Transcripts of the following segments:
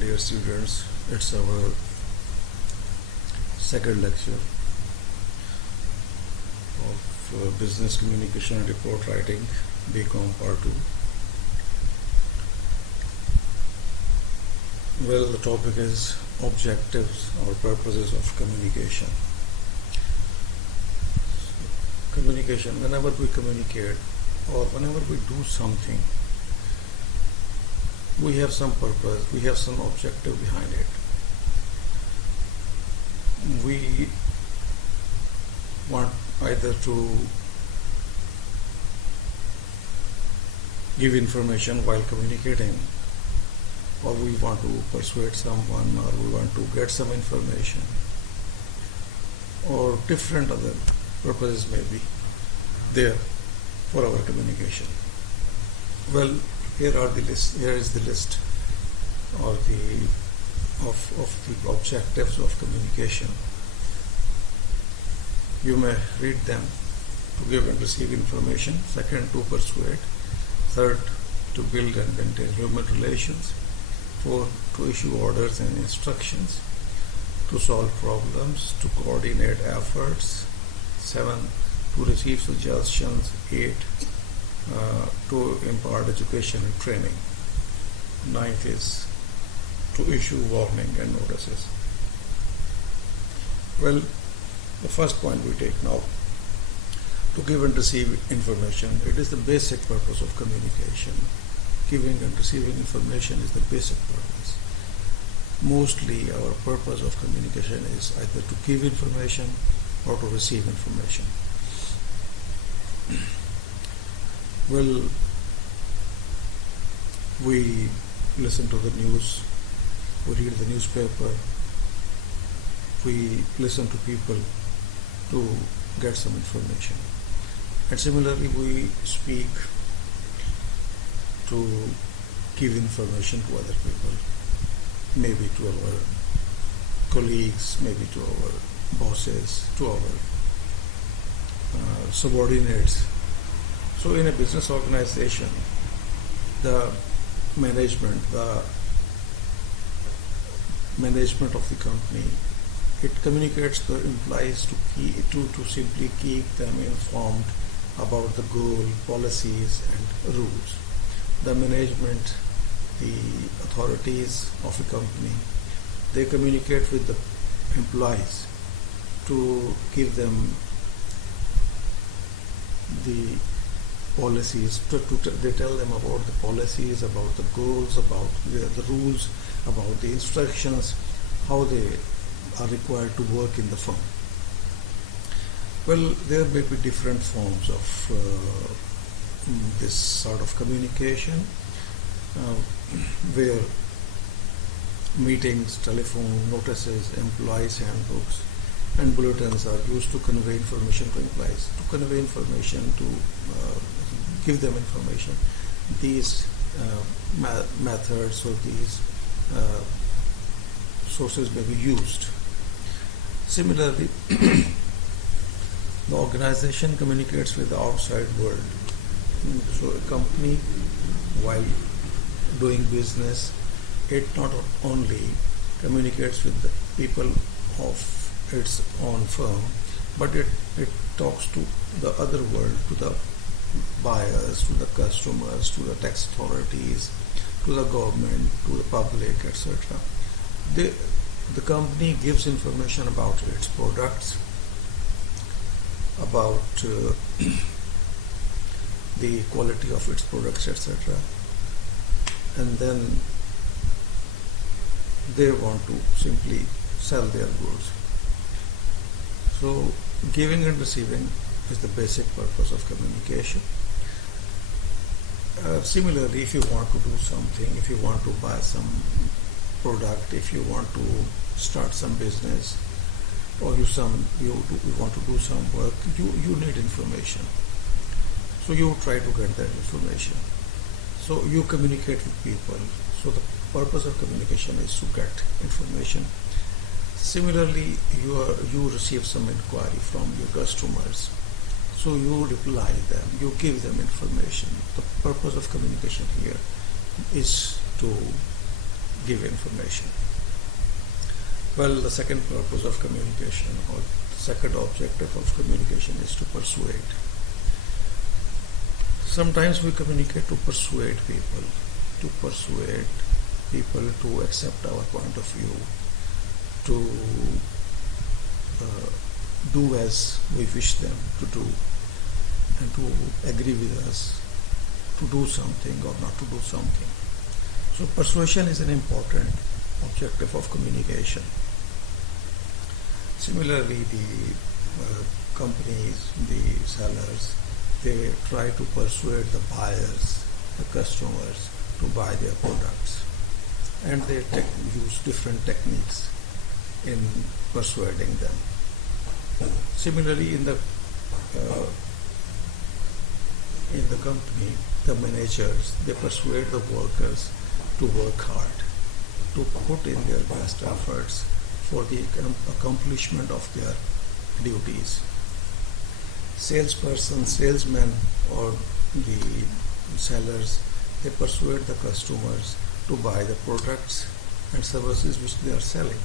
Dear students, it's our second lecture of Business Communication and Report Writing, BCom Part 2. Well, the topic is objectives or purposes of communication. Communication, whenever we communicate or whenever we do something, we have some purpose, we have some objective behind it. We want either to give information while communicating, or we want to persuade someone, or we want to get some information, or different other purposes may be there for our communication. Well, here is the list or of the objectives of communication. You may read them: to give and receive information, second, to persuade, third, to build and maintain human relations, fourth, to issue orders and instructions, to solve problems, to coordinate efforts, seven, to receive suggestions, eight, to impart education and training. Ninth is to issue warning and notices. Well, the first point we take now, to give and receive information. It is the basic purpose of communication. Giving and receiving information is the basic purpose. Mostly our purpose of communication is either to give information or to receive information. Well, we listen to the news, we read the newspaper, we listen to people to get some information. And similarly, we speak to give information to other people, maybe to our colleagues, maybe to our bosses, to our subordinates. So in a business organization, the management of the company, it communicates the employees to simply keep them informed about the goal, policies and rules. The management, the authorities of a company, they communicate with the employees to give them the policies, they tell them about the policies, about the goals, about the rules, about the instructions, how they are required to work in the firm. Well, there may be different forms of this sort of communication, where meetings, telephone notices, employees' handbooks and bulletins are used to convey information to employees, to convey information, to give them information. These methods or these sources may be used. Similarly, the organization communicates with the outside world. So a company, while doing business, it not only communicates with the people of its own firm, but it talks to the other world, to the buyers, to the customers, to the tax authorities, to the government, to the public, etc. The company gives information about its products, about the quality of its products, etc. And then they want to simply sell their goods. So giving and receiving is the basic purpose of communication. Similarly, if you want to do something, if you want to buy some product, if you want to start some business, or you want to do some work, you need information. So you try to get that information. So you communicate with people. So the purpose of communication is to get information. Similarly, you receive some inquiry from your customers. So you reply them, you give them information. The purpose of communication here is to give information. Well, the second purpose of communication, or the second objective of communication, is to persuade. Sometimes we communicate to persuade people to accept our point of view, to do as we wish them to do, and to agree with us to do something or not to do something. So persuasion is an important objective of communication. Similarly, the companies, the sellers, they try to persuade the buyers, the customers, to buy their products, and they use different techniques in persuading them. Similarly, in the company, the managers, they persuade the workers to work hard, to put in their best efforts for the accomplishment of their duties. Salesmen, or the sellers, they persuade the customers to buy the products and services which they are selling.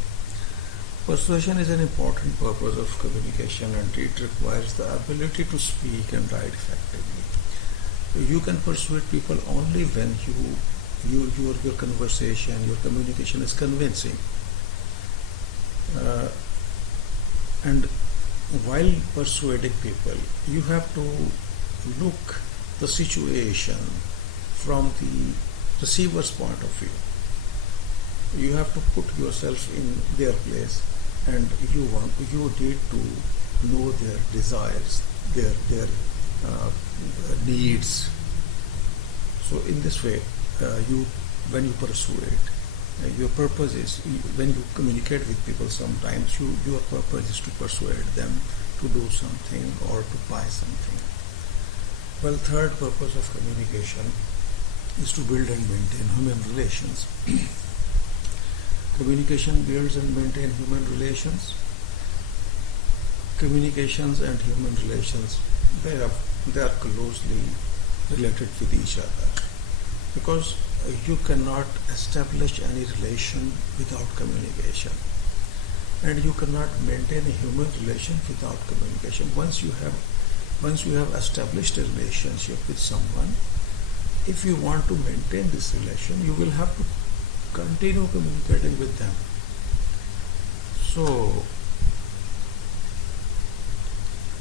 Persuasion is an important purpose of communication, and it requires the ability to speak and write effectively. You can persuade people only when your conversation, your communication is convincing. And while persuading people, you have to look the situation from the receiver's point of view. You have to put yourself in their place, and you need to know their desires, their needs. So in this way, when you persuade, your purpose is, when you communicate with people, sometimes your purpose is to persuade them to do something or to buy something. Well, third purpose of communication is to build and maintain human relations. Communication builds and maintains human relations. Communications and human relations, they are closely related with each other, because you cannot establish any relation without communication, and you cannot maintain a human relation without communication. Once you have established a relationship with someone, if you want to maintain this relation, you will have to continue communicating with them. So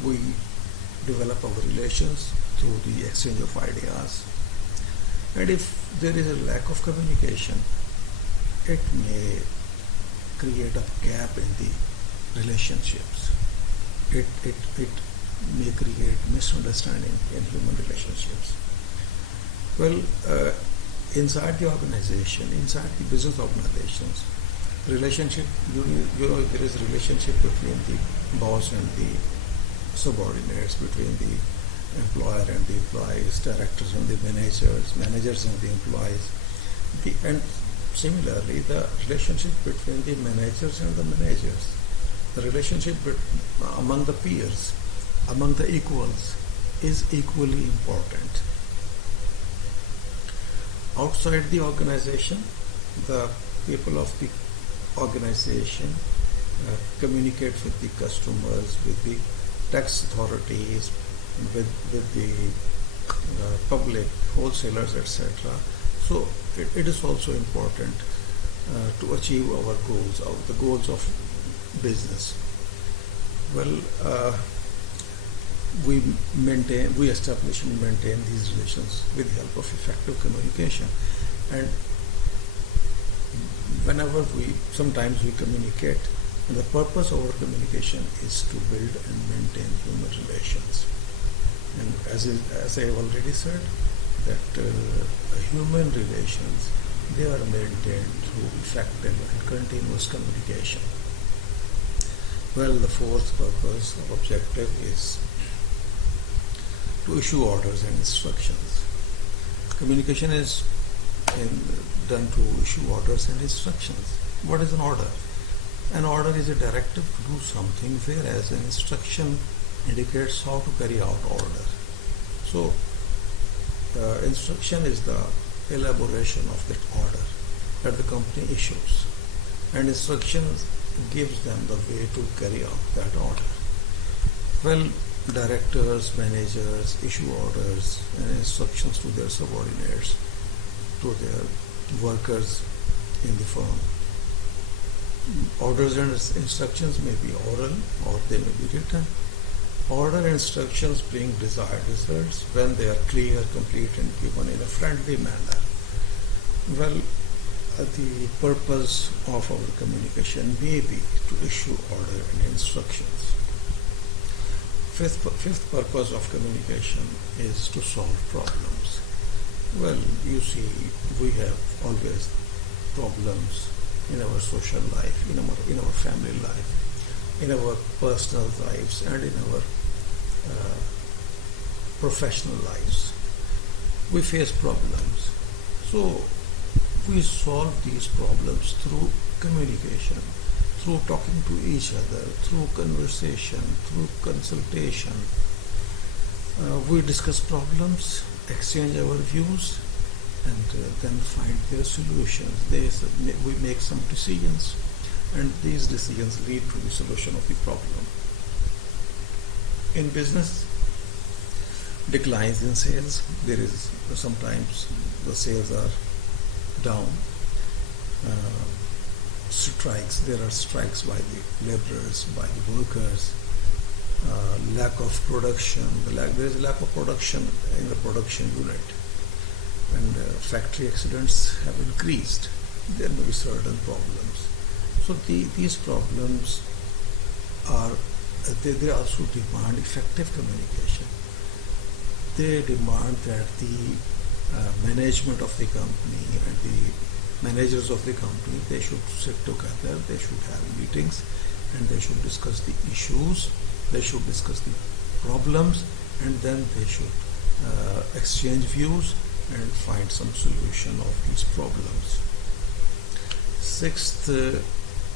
we develop our relations through the exchange of ideas, and if there is a lack of communication, it may create a gap in the relationships. It may create misunderstanding in human relationships. Well, inside the organization, inside the business organizations, relationship, there is a relationship between the boss and the subordinates, between the employer and the employees, directors and the managers and the employees. And similarly, the relationship between the managers and the managers, the relationship among the peers, among the equals, is equally important. Outside the organization, the people of the organization communicate with the customers, with the tax authorities, with the public, wholesalers, etc. So it is also important to achieve our goals, the goals of business. Well, we establish and maintain these relations with the help of effective communication. And sometimes we communicate, and the purpose of our communication is to build and maintain human relations. And as I have already said, that human relations, they are maintained through effective and continuous communication. Well, the fourth purpose or objective is to issue orders and instructions. Communication is done to issue orders and instructions. What is an order? An order is a directive to do something, whereas an instruction indicates how to carry out order. So, instruction is the elaboration of that order. that the company issues, and instructions gives them the way to carry out that order. Well, directors, managers issue orders and instructions to their subordinates, to their workers in the firm. Orders and instructions may be oral or they may be written. Order and instructions bring desired results when they are clear, complete and given in a friendly manner. Well, the purpose of our communication may be to issue order and instructions. Fifth purpose of communication is to solve problems. Well, you see, we have always problems in our social life, in our family life, in our personal lives, and in our professional lives. We face problems. So we solve these problems through communication, through talking to each other, through conversation, through consultation. We discuss problems, exchange our views, and then find their solutions. We make some decisions, and these decisions lead to the solution of the problem. In business, declines in sales. There is sometimes the sales are down. Strikes. There are strikes by the laborers, by the workers. Lack of production. There is a lack of production in the production unit, and factory accidents have increased. There may be certain problems. So these problems are they also demand effective communication. They demand that the management of the company and the managers of the company, they should sit together, they should have meetings, and they should discuss the issues, they should discuss the problems, and then they should exchange views and find some solution of these problems. Sixth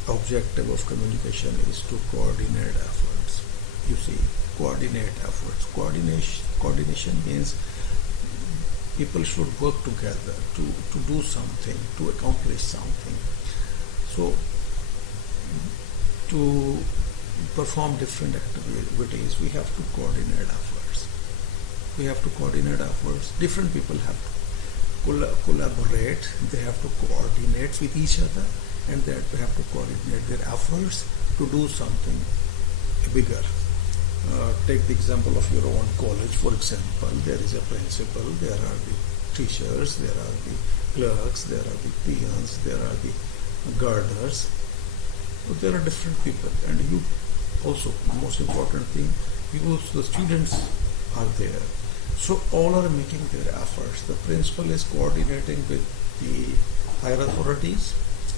objective of communication is to coordinate efforts. You see, coordinate efforts. Coordination means people should work together to do something, to accomplish something. So, to perform different activities, we have to coordinate efforts. Different people have to collaborate, they have to coordinate with each other, and they have to coordinate their efforts to do something bigger. Take the example of your own college, for example. There is a principal, there are the teachers, there are the clerks, there are the peons, there are the gardeners. So there are different people, and you also, most important thing, the students are there. So all are making their efforts. The principal is coordinating with the higher authorities.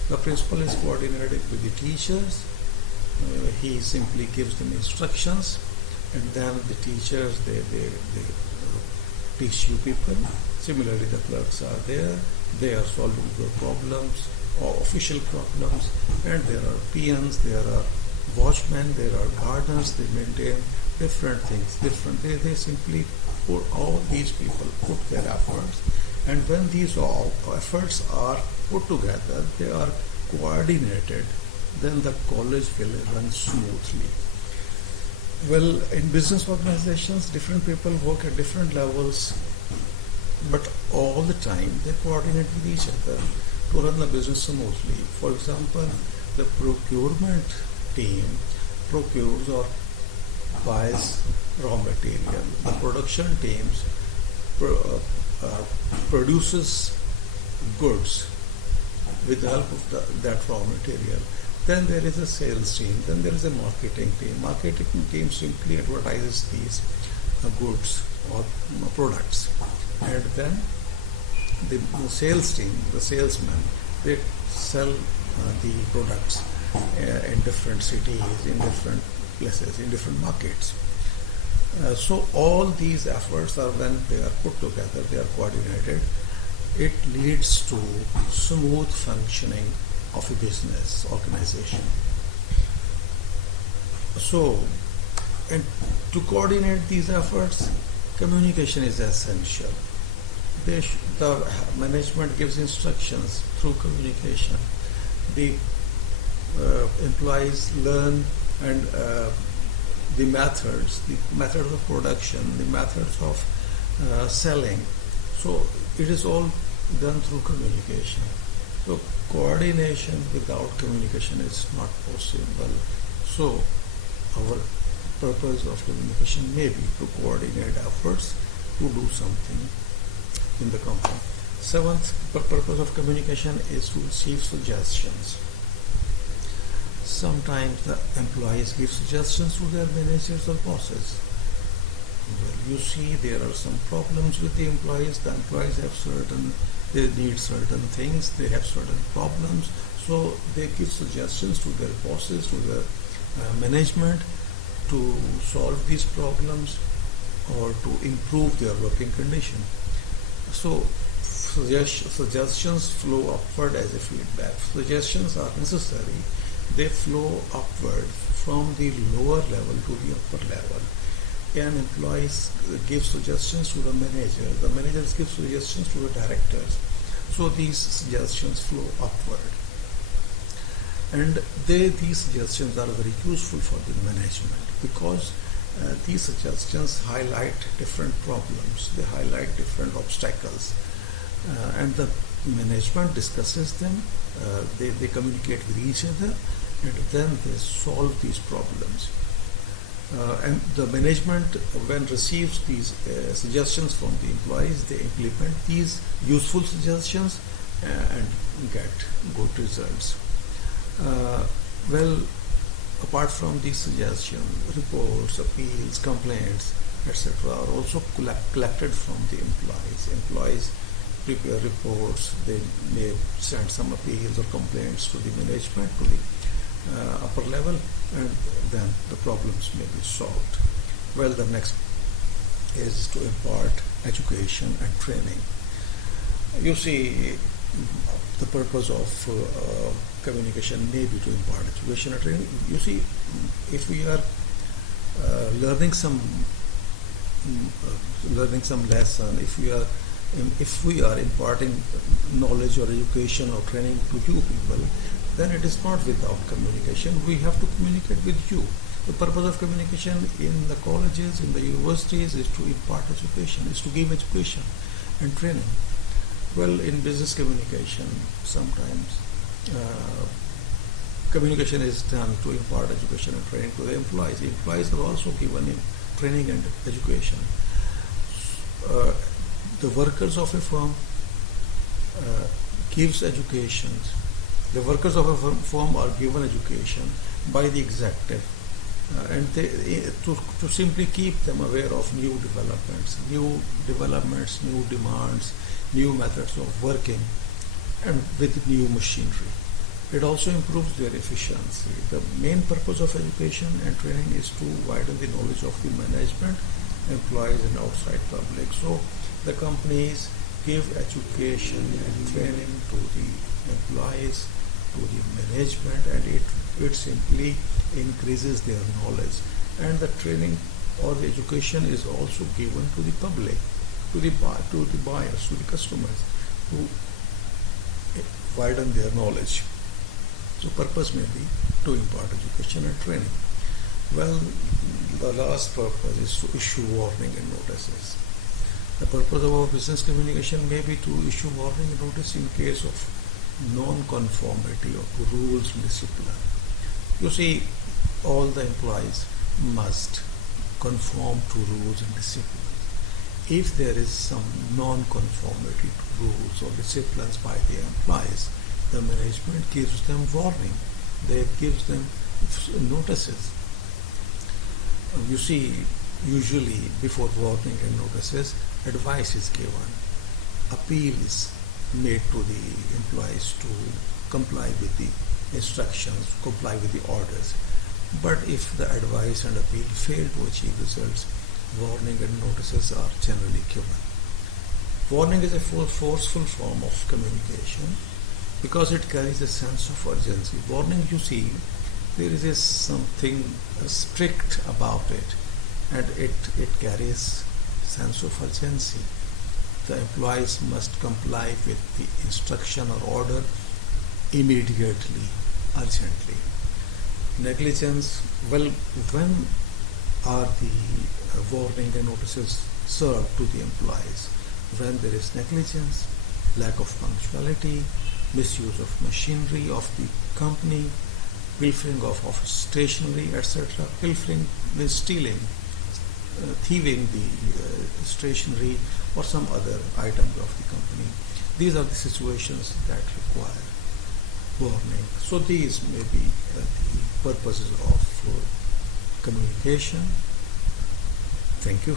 The principal is coordinating with the teachers. He simply gives them instructions, and then the teachers, they teach you people. Similarly, the clerks are there. They are solving your problems or official problems, and there are peons, there are watchmen, there are gardeners. They maintain different things. They simply put all these people put their efforts, and when these all efforts are put together, they are coordinated, then the college will run smoothly. Well, in business organizations, different people work at different levels, but all the time they coordinate with each other to run the business smoothly. For example, the procurement team procures or buys raw material. The production teams produces goods with the help of that raw material. Then there is a sales team. Then there is a marketing team. Marketing team simply advertises these goods or products. And then the sales team, the salesmen, they sell the products in different cities, in different places, in different markets. So all these efforts are, when they are put together, they are coordinated, it leads to smooth functioning of a business organization. So, and to coordinate these efforts, communication is essential. the management gives instructions through communication. The employees learn and the methods of production, the methods of selling. So it is all done through communication. So coordination without communication is not possible. So our purpose of communication may be to coordinate efforts to do something in the company. Seventh purpose of communication is to receive suggestions. Sometimes the employees give suggestions to their managers or bosses. Well, you see there are some problems with the employees. The employees they need certain things, they have certain problems. So they give suggestions to their bosses, to their management to solve these problems or to improve their working condition. So suggestions flow upward as a feedback. Suggestions are necessary. They flow upward from the lower level to the upper level. An employee gives suggestions to the manager. The managers give suggestions to the directors. So these suggestions flow upward. And these suggestions are very useful for the management because these suggestions highlight different problems. They highlight different obstacles. And the management discusses them. They communicate with each other and then they solve these problems. And the management, when receives these suggestions from the employees, they implement these useful suggestions and get good results. Well, apart from these suggestions, reports, appeals, complaints, etc. are also collected from the employees. Employees prepare reports, they may send some appeals or complaints to the management, to the upper level, and then the problems may be solved. Well, the next is to impart education and training. You see, the purpose of communication may be to impart education and training. You see, if we are learning some lesson, if we are imparting knowledge or education or training to you people, then it is not without communication. We have to communicate with you. The purpose of communication in the colleges, in the universities, is to impart education, is to give education and training. Well, in business communication, sometimes communication is done to impart education and training to the employees. The employees are also given training and education. The workers of a firm gives education. The workers of a firm are given education by the executive, and to simply keep them aware of new developments, new demands, new methods of working, and with new machinery. It also improves their efficiency. The main purpose of education and training is to widen the knowledge of the management, employees, and outside public. So the companies give education and training to the employees, to the management, and it simply increases their knowledge. And the training or the education is also given to the public, to the buyers, to the customers, to widen their knowledge. So purpose may be to impart education and training. Well, the last purpose is to issue warning and notices. The purpose of our business communication may be to issue warning and notice in case of non-conformity of rules and discipline. You see, all the employees must conform to rules and discipline. If there is some non-conformity to rules or disciplines by the employees, the management gives them warning. They gives them notices. You see, usually before warning and notices, advice is given. Appeal is made to the employees to comply with the instructions, comply with the orders. But if the advice and appeal fail to achieve results, warning and notices are generally given. Warning is a forceful form of communication because it carries a sense of urgency. Warning, you see, there is something strict about it, and it carries sense of urgency. the employees must comply with the instruction or order immediately, urgently. Negligence, well, when are the warning and notices served to the employees? When there is negligence, lack of punctuality, misuse of machinery of the company, pilfering of office stationery, etc. Pilfering means stealing, thieving the stationery or some other item of the company. These are the situations that require warning. So these may be the purposes of communication. Thank you.